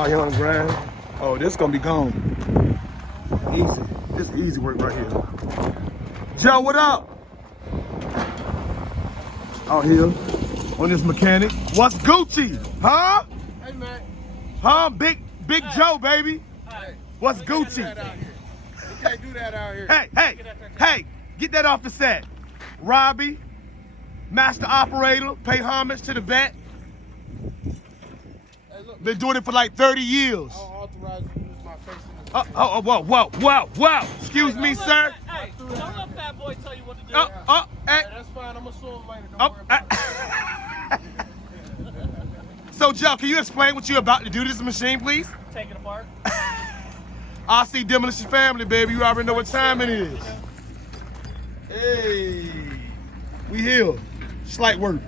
Oh, you on the ground? Oh, this gonna be gone. Easy. This is easy work right here. Joe, what up? Out here on this mechanic. What's Gucci? Huh? Hey, man. Huh? Big Joe, baby. Hey, What's we can't do Gucci? that out here. We can't do that out here. Hey, get that off the set. Robbie, master operator, pay homage to the vet. Hey, look, Been doing it for like 30 years. I don't authorize you to use my face in this. Whoa. Excuse me, sir. Hey, don't let Fat Boy tell you what to do. Hey. Hey, that's fine. I'm going to sue him later. Don't worry about it. So, Joe, can you explain what you're about to do to this machine, please? Take it apart. RC Demolition Family, baby. You already know what time it is. Hey, we here. Slight work.